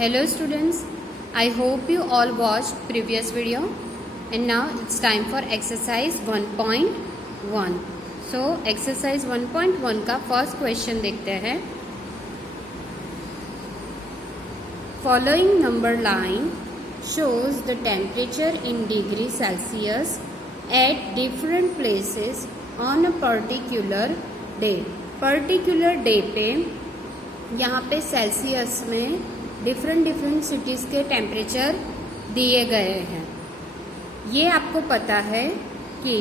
Hello students, I hope you all watched previous video and now it's time for exercise 1.1. So exercise 1.1 का first question देखते हैं. Following number line shows the temperature in degree Celsius at different places on a particular day. Particular day पे यहाँ पे Celsius में different cities के temperature दिए गए हैं. ये आपको पता है कि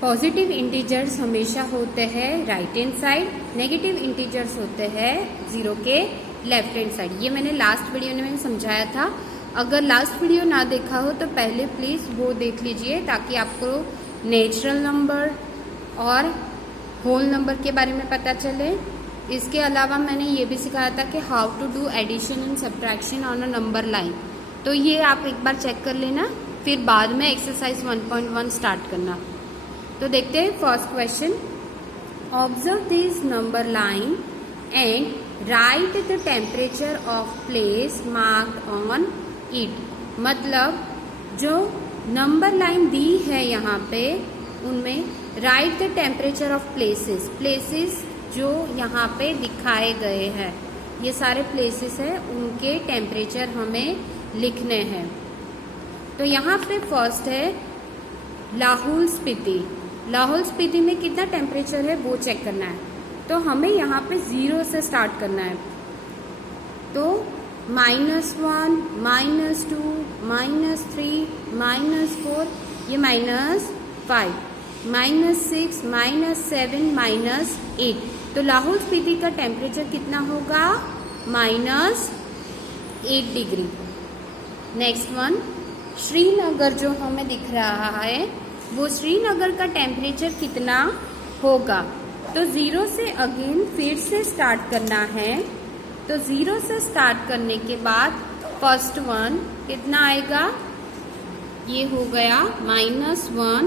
पॉजिटिव इंटीजर्स हमेशा होते हैं right hand side, negative integers होते हैं जीरो के लेफ्ट हैंड साइड. ये मैंने लास्ट वीडियो में समझाया था. अगर लास्ट वीडियो ना देखा हो तो पहले प्लीज़ वो देख लीजिए ताकि आपको नेचुरल नंबर और होल नंबर के बारे में पता चले. इसके अलावा मैंने ये भी सिखाया था कि how to do addition and subtraction on a number line. तो ये आप एक बार चेक कर लेना, फिर बाद में एक्सरसाइज 1.1 स्टार्ट करना. तो देखते हैं first question. Observe this number line and right the temperature of place marked on it. मतलब जो नंबर लाइन दी है यहाँ पे उनमें right the temperature of places जो यहाँ पे दिखाए गए हैं, ये सारे प्लेसेस हैं, उनके टेम्परेचर हमें लिखने हैं. तो यहाँ पे फर्स्ट है लाहौल स्पीति. लाहौल स्पीति में कितना टेम्परेचर है वो चेक करना है. तो हमें यहाँ पे 0 से स्टार्ट करना है. तो -1, -2, -3, -4, ये -5, -6, -7, -8. तो लाहौल स्पीति का टेम्परेचर कितना होगा? -8 डिग्री. नेक्स्ट वन श्रीनगर जो हमें दिख रहा है वो श्रीनगर का टेम्परेचर कितना होगा? तो 0 से अगेन फिर से स्टार्ट करना है. तो 0 से स्टार्ट करने के बाद फर्स्ट वन कितना आएगा? ये हो गया -1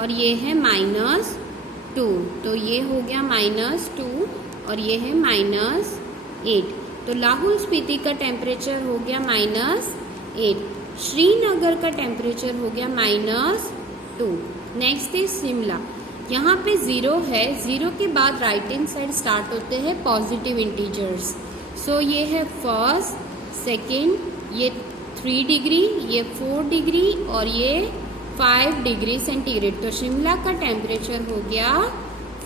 और ये है -2. तो ये हो गया -2 और ये है -8. तो लाहौल स्पीति का टेम्परेचर हो गया -8. श्रीनगर का टेम्परेचर हो गया -2. Next is Shimla. यहाँ पे 0 है. 0 के बाद राइट हैंड साइड स्टार्ट होते हैं पॉजिटिव इंटीजर्स. सो ये है फर्स्ट, सेकेंड, ये 3 डिग्री, ये 4 डिग्री और ये 5 डिग्री सेंटीग्रेड. तो शिमला का टेम्परेचर हो गया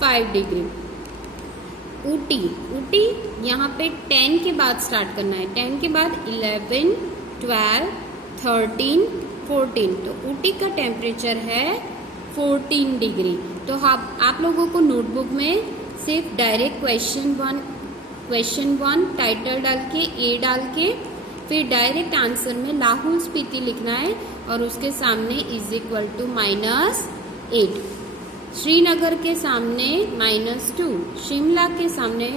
5 डिग्री. ऊटी यहाँ पे 10 के बाद स्टार्ट करना है. 10 के बाद 11, 12, 13, 14. तो ऊटी का टेम्परेचर है 14 डिग्री. तो आप लोगों को नोटबुक में सिर्फ डायरेक्ट क्वेश्चन 1 टाइटल डाल के ए डाल के फिर डायरेक्ट आंसर में लाहौल स्पीति लिखना है और उसके सामने =- -8. श्रीनगर के सामने -2, शिमला के सामने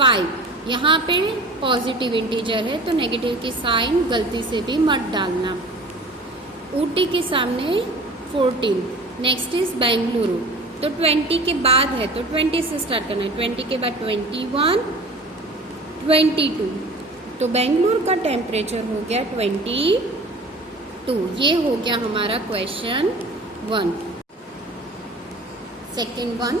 5. यहाँ पे पॉजिटिव इंटीजर है तो नेगेटिव की साइन गलती से भी मत डालना. ऊटी के सामने 14. Next is Bengaluru. तो 20 के बाद है तो 20 से स्टार्ट करना है. 20 के बाद 21, 22. तो बेंगलुरु का टेम्परेचर हो गया 22. ये हो गया हमारा question 1. Second one,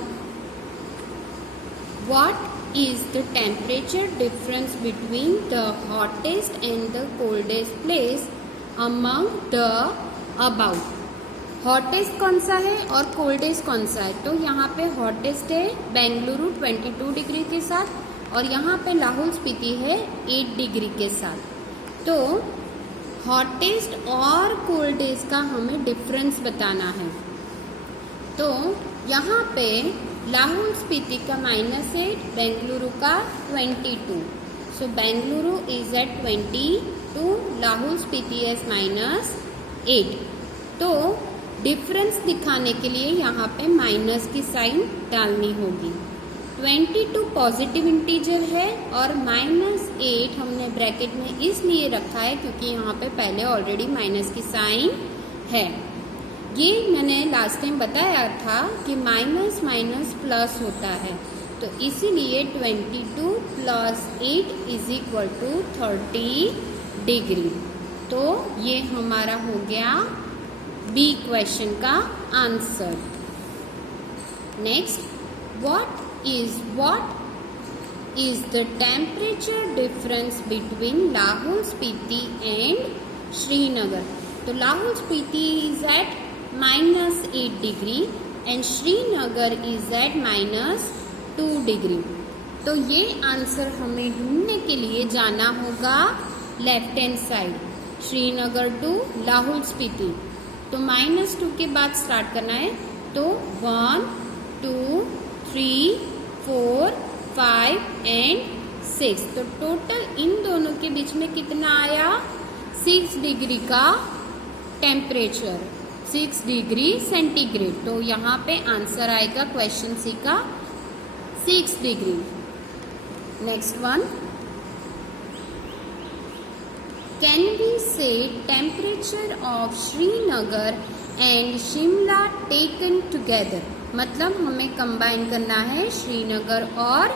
what is the temperature difference between the hottest and the coldest place among the about. Hottest कौन सा है और कोल्डेस्ट कौन सा है? तो यहाँ पे हॉटेस्ट है बेंगलुरु 22 डिग्री के साथ और यहाँ पे लाहौल स्पीति है 8 डिग्री के साथ. तो हॉटेस्ट और कोल्डेस्ट का हमें डिफरेंस बताना है. तो यहाँ पे लाहौल स्पीति का -8, बेंगलुरु का 22. So Bengaluru is at 22, Lahaul Spiti is -8. तो डिफरेंस दिखाने के लिए यहाँ पे माइनस की साइन डालनी होगी. 22 पॉजिटिव इंटीजर है और -8 हमने ब्रैकेट में इसलिए रखा है क्योंकि यहाँ पे पहले ऑलरेडी माइनस की साइन है. ये मैंने लास्ट टाइम बताया था कि माइनस माइनस प्लस होता है. तो इसीलिए 22 + 8 = 30 डिग्री। तो ये हमारा हो गया बी क्वेश्चन का answer. Next, what is the temperature difference between Lahul Spiti and Srinagar? तो Lahul Spiti is at -8 degree and Srinagar is at -2 degree। तो ये आंसर हमें ढूंढने के लिए जाना होगा left hand side, Srinagar to Lahaul Spiti. तो -2 के बाद स्टार्ट करना है, तो 1 2 3 4 5 एंड 6। तो टोटल इन दोनों के बीच में कितना आया? 6 डिग्री का टेम्परेचर, 6 डिग्री सेंटीग्रेड। तो यहाँ पे आंसर आएगा क्वेश्चन सी का 6 डिग्री। Next one, can we say temperature of Srinagar and Shimla taken together? मतलब हमें कंबाइन करना है श्रीनगर और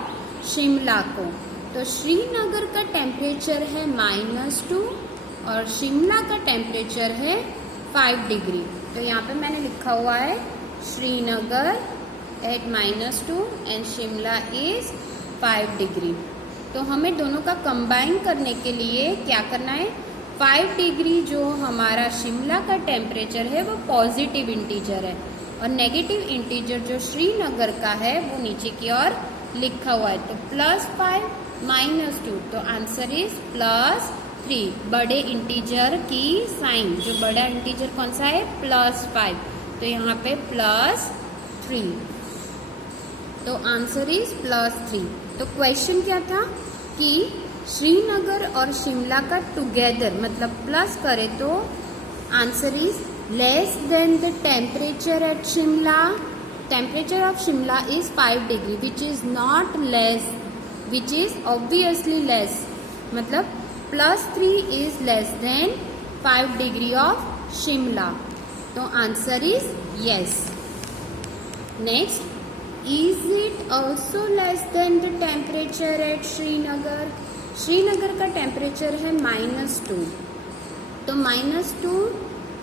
शिमला को। तो श्रीनगर का टेम्परेचर है -2 और शिमला का टेम्परेचर है 5 डिग्री। तो यहाँ पे मैंने लिखा हुआ है Srinagar at -2 and Shimla is 5 degree. तो हमें दोनों का कंबाइन करने के लिए क्या करना है? 5 डिग्री जो हमारा शिमला का टेम्परेचर है वो पॉजिटिव इंटीजर है और नेगेटिव इंटीजर जो श्रीनगर का है वो नीचे की ओर लिखा हुआ है। तो +5 -2, तो आंसर इज +3। बड़े इंटीजर की साइन, जो बड़ा इंटीजर कौन सा है? +5, तो यहाँ पे +3। तो आंसर इज +3। तो क्वेश्चन क्या था कि श्रीनगर और शिमला का टुगेदर मतलब प्लस करे तो answer is less than the temperature at Shimla. Temperature of Shimla is 5 degree which is not less, which is obviously less, मतलब +3 is less than 5 degree of Shimla. तो answer is yes. Next, is it also less than the temperature at Srinagar? Srinagar का temperature है -2, तो -2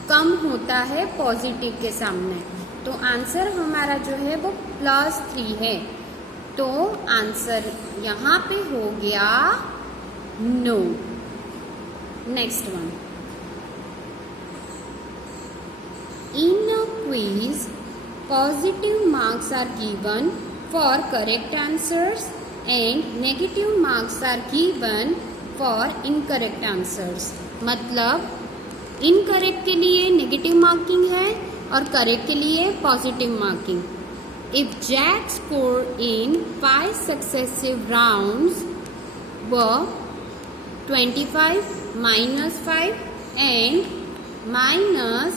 कम होता है positive के सामने, तो आंसर हमारा जो है वो +3 है। तो आंसर यहाँ पे हो गया no. Next one, in a quiz positive marks are given for correct answers and negative marks are given for incorrect answers। मतलब इनकरेक्ट के लिए नेगेटिव मार्किंग है और करेक्ट के लिए positive marking. If Jack score in 5 successive rounds व 25 -5 and -10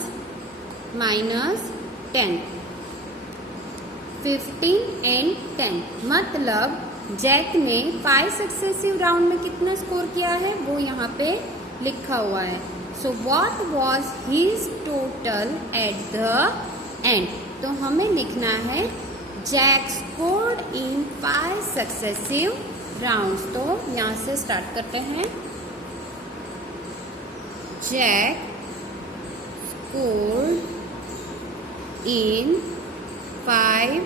15 and 10, मतलब Jack ने 5 सक्सेसिव राउंड में कितना स्कोर किया है वो यहाँ पे लिखा हुआ है। So what was his total at the end? तो हमें लिखना है Jack scored in 5 successive rounds. तो यहाँ से स्टार्ट करते हैं। Jack scored in 5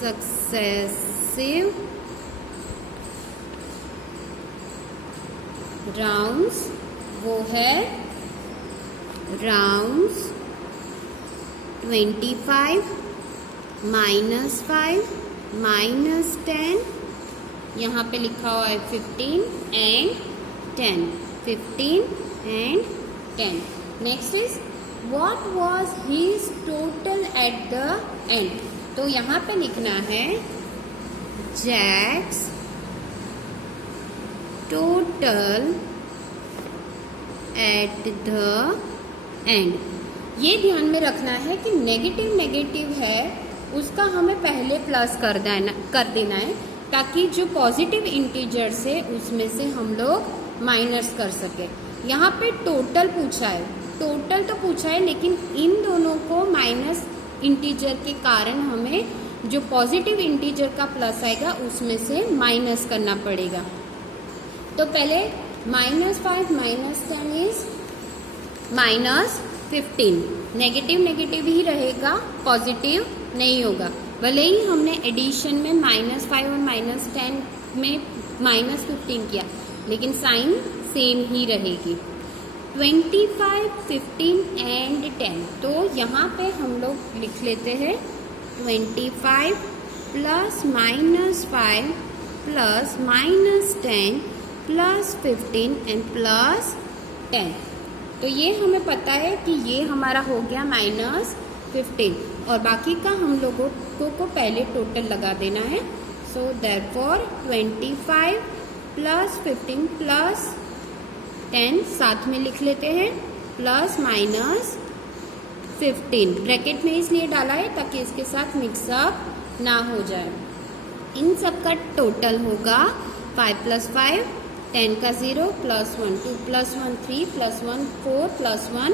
successive rounds, वो है राउंड्स 25 -5 -10, यहाँ पे लिखा हुआ है 15 and 10, 15 and 10। Next is What was his total at the end? तो यहाँ पे लिखना है Jack's total at the end। ये ध्यान में रखना है कि नेगेटिव है उसका हमें पहले प्लस कर देना है ताकि जो पॉजिटिव इंटीजर्स है उसमें से हम लोग माइनस कर सके। यहाँ पे टोटल पूछा है, टोटल तो पूछा है लेकिन इन दोनों को माइनस इंटीजर के कारण हमें जो पॉजिटिव इंटीजर का प्लस आएगा उसमें से माइनस करना पड़ेगा। तो पहले -5 - 10 इज -15। नेगेटिव नेगेटिव ही रहेगा, पॉजिटिव नहीं होगा। भले ही हमने एडिशन में -5 और -10 में -15 किया, लेकिन साइन सेम ही रहेगी। 25, 15 एंड 10, तो यहाँ पे हम लोग लिख लेते हैं 25 + -5 + -10 + 15 एंड +10। तो ये हमें पता है कि ये हमारा हो गया -15, और बाकी का हम लोगों को पहले टोटल लगा देना है। सो देयरफॉर 25 + 15 + 10 साथ में लिख लेते हैं, ±15। ब्रैकेट में इसलिए डाला है ताकि इसके साथ मिक्सअप ना हो जाए। इन सब का टोटल होगा 5 + 5 10 का 0 +1 2 +1 3 +1 4 +1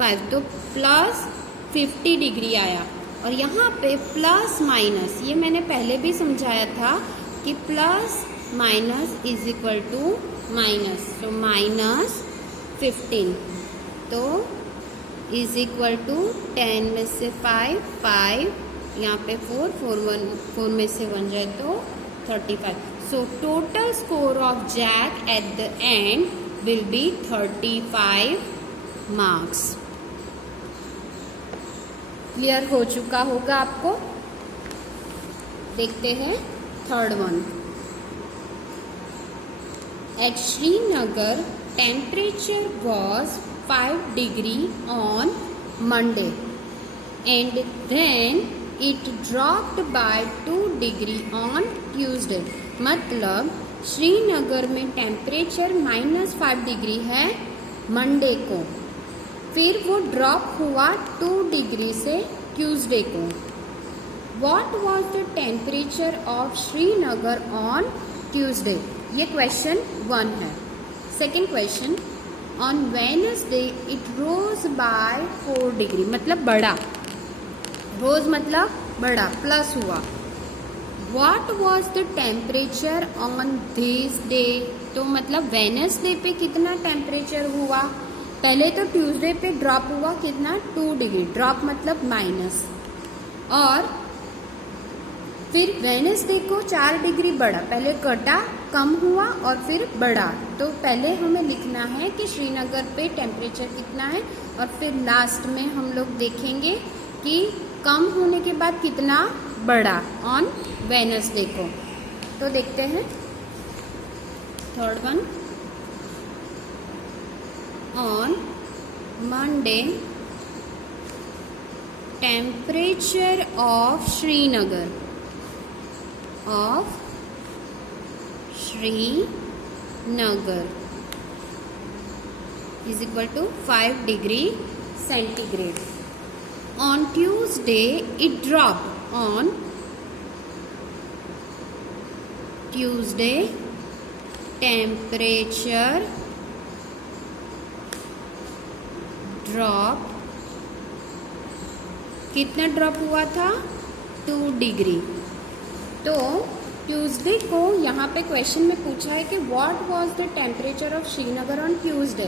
5, तो +50 डिग्री आया। और यहाँ पे प्लस माइनस, ये मैंने पहले भी समझाया था कि plus minus is equal to minus, तो -15, तो इज इक्वल टू 10 में से 5 5, यहाँ पे 4 में से 1 जाए तो 35। So total score of Jack at the end will be 35 marks. Clear हो चुका होगा आपको। देखते हैं third one. At Srinagar, temperature was 5 degree on Monday, and then it dropped by 2 degree on Tuesday. मतलब श्रीनगर में टेम्परेचर -5 डिग्री है Monday को, फिर वो ड्रॉप हुआ 2 डिग्री से ट्यूसडे को। What was the temperature of Srinagar on Tuesday? ये क्वेश्चन 1 है। Second question, on Wednesday it rose by 4 degree, मतलब बढ़ा, रोज मतलब बढ़ा, प्लस हुआ। What was the temperature on this day? तो मतलब वेडनेसडे पे कितना टेम्परेचर हुआ? पहले तो ट्यूसडे पे ड्रॉप हुआ कितना, 2 डिग्री, ड्रॉप मतलब माइनस, और फिर वेडनेसडे को 4 डिग्री बढ़ा, पहले घटा, कम हुआ और फिर बढ़ा। तो पहले हमें लिखना है कि श्रीनगर पे टेम्परेचर कितना है, और फिर लास्ट में हम लोग देखेंगे कि कम होने के बाद कितना बढ़ा ऑन वेडनेसडे को। तो देखते हैं third one. On Monday temperature of Srinagar is equal to 5 degree centigrade. On Tuesday it dropped, on Tuesday temperature dropped, कितना ड्रॉप हुआ था, 2 डिग्री। तो ट्यूसडे को यहाँ पे क्वेश्चन में पूछा है कि what was the temperature of Srinagar on Tuesday,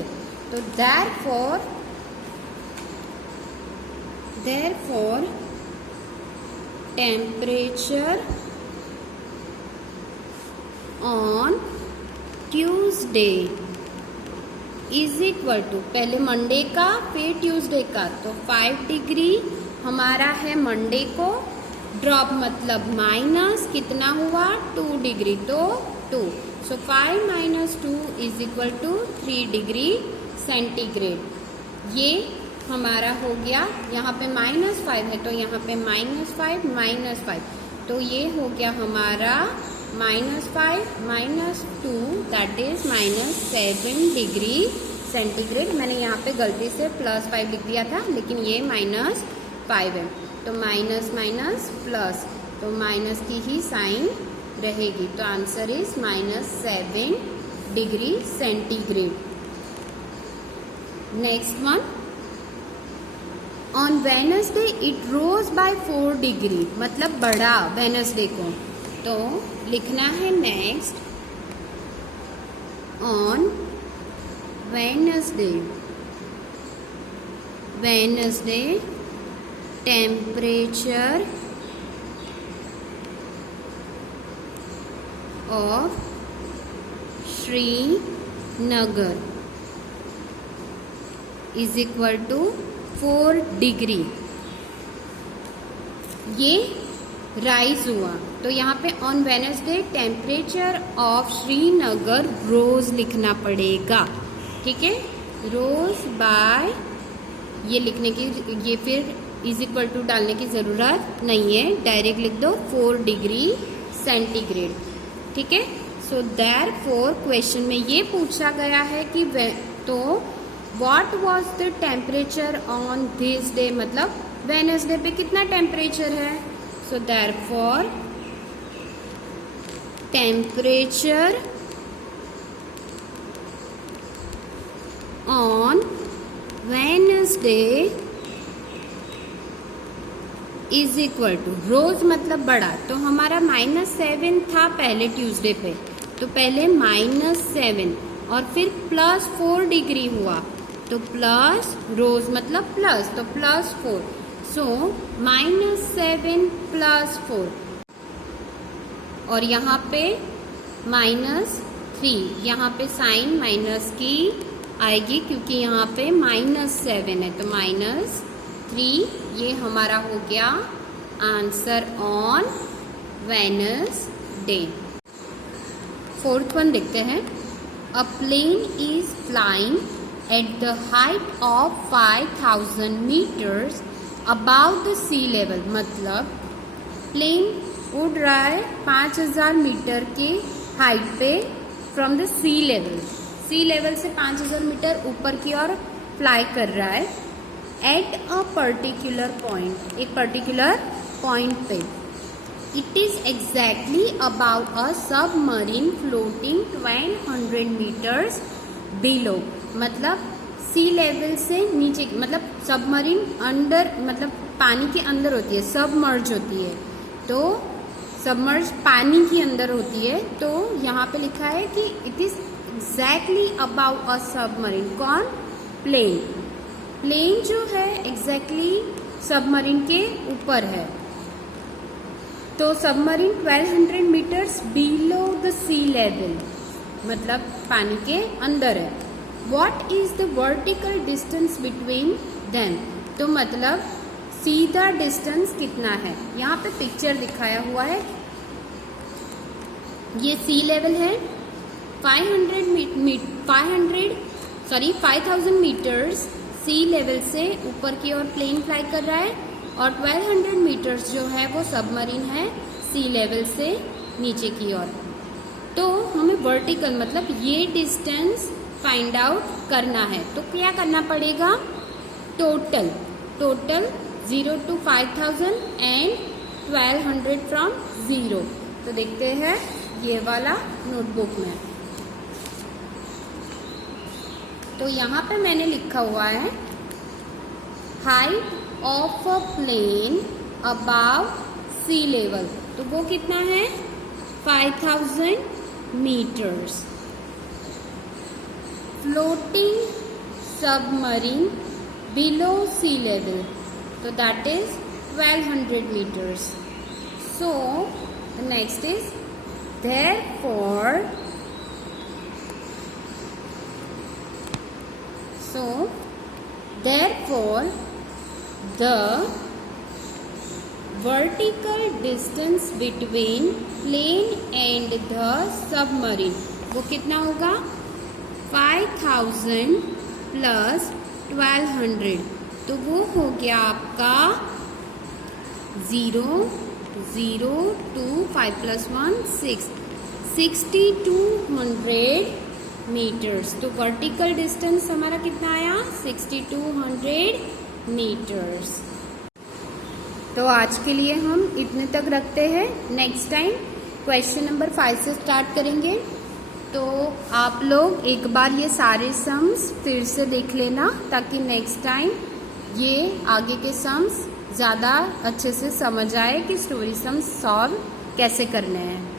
तो therefore temperature on Tuesday is equal to, पहले मंडे का फिर ट्यूसडे का, तो 5 डिग्री हमारा है मंडे को, ड्रॉप मतलब माइनस, कितना हुआ 2 डिग्री, तो 2, so 5 - 2 is equal to 3 degree centigrade. ये हमारा हो गया, यहाँ पे -5 है तो यहाँ पे -5 -5, तो ये हो गया हमारा -5 - 2 दैट इज -7 डिग्री सेंटीग्रेड। मैंने यहाँ पे गलती से +5 लिख दिया था, लेकिन ये -5 है, तो माइनस माइनस प्लस, तो माइनस की ही साइन रहेगी, तो answer is -7 degree centigrade. Next one, on Wednesday it rose by 4 degree, मतलब बढ़ा वेनसडे को। तो लिखना है next, on Wednesday temperature of Srinagar is equal to 4 degree. ये राइज हुआ, तो यहाँ पे on Wednesday temperature of Srinagar rose लिखना पड़ेगा, ठीक है। रोज बाय ये लिखने की, ये फिर इज इक्वल टू डालने की ज़रूरत नहीं है, डायरेक्ट लिख दो 4 डिग्री सेंटीग्रेड, ठीक है। सो देयरफॉर क्वेश्चन में ये पूछा गया है कि तो what was the temperature on this day, मतलब वेनसडे पे कितना टेम्परेचर है। So therefore temperature on Wednesday is equal to, rose मतलब बड़ा, तो हमारा -7 था पहले ट्यूसडे पे, तो पहले -7 और फिर +4 डिग्री हुआ, तो प्लस रोज मतलब प्लस, तो +4, सो -7 + 4 और यहाँ पे -3, यहाँ पे साइन माइनस की आएगी क्योंकि यहाँ पे -7 है, तो -3, ये हमारा हो गया answer on Wednesday. 4th one देखते हैं। A plane is flying at the height of 5000 metres about the sea level, मतलब प्लेन उड़ रहा है 5000 मीटर के हाइट पे from the sea level, sea level से 5000 मीटर ऊपर की ओर फ्लाई कर रहा है एट अ पर्टिकुलर पॉइंट, एक पर्टिकुलर पॉइंट पे। It is exactly about a submarine floating 1200 metres below, मतलब सी लेवल से नीचे, मतलब सबमरीन अंडर, मतलब पानी के अंदर होती है, सबमर्ज होती है, तो सबमर्ज पानी के अंदर होती है, तो यहाँ पे लिखा है कि it is exactly about a submarine. कौन? प्लेन, प्लेन जो है एग्जैक्टली सबमरीन के ऊपर है, तो submarine 1200 metres below the sea level, मतलब पानी के अंदर है। What is the vertical distance between them, तो मतलब सीधा डिस्टेंस कितना है। यहाँ पे पिक्चर दिखाया हुआ है, ये सी लेवल है 5000 मीटर्स सी लेवल से ऊपर की ओर प्लेन फ्लाई कर रहा है, और 1200 मीटर्स जो है वो सबमरीन है सी लेवल से नीचे की ओर। तो हमें वर्टिकल मतलब ये डिस्टेंस फाइंड आउट करना है, तो क्या करना पड़ेगा, टोटल 0 to 5000 एंड 1200 फ्रॉम 0। तो देखते हैं ये वाला नोटबुक में, तो यहाँ पे मैंने लिखा हुआ है height of a plane above sea level, तो वो कितना है 5000 metres. Floating submarine below sea level, तो that is 1200 meters. So the next is therefore the vertical distance between plane and the submarine वो कितना होगा 5000 प्लस 1200 तो वो हो गया आपका 0 0 2 5 + 1 6 6200 मीटर्स। तो वर्टिकल डिस्टेंस हमारा कितना आया 6200 मीटर्स। तो आज के लिए हम इतने तक रखते हैं। नेक्स्ट टाइम क्वेश्चन नंबर 5 से स्टार्ट करेंगे। तो आप लोग एक बार ये सारे सम्स फिर से देख लेना ताकि नेक्स्ट टाइम ये आगे के सम्स ज़्यादा अच्छे से समझ आए कि स्टोरी सम्स सॉल्व कैसे करने हैं।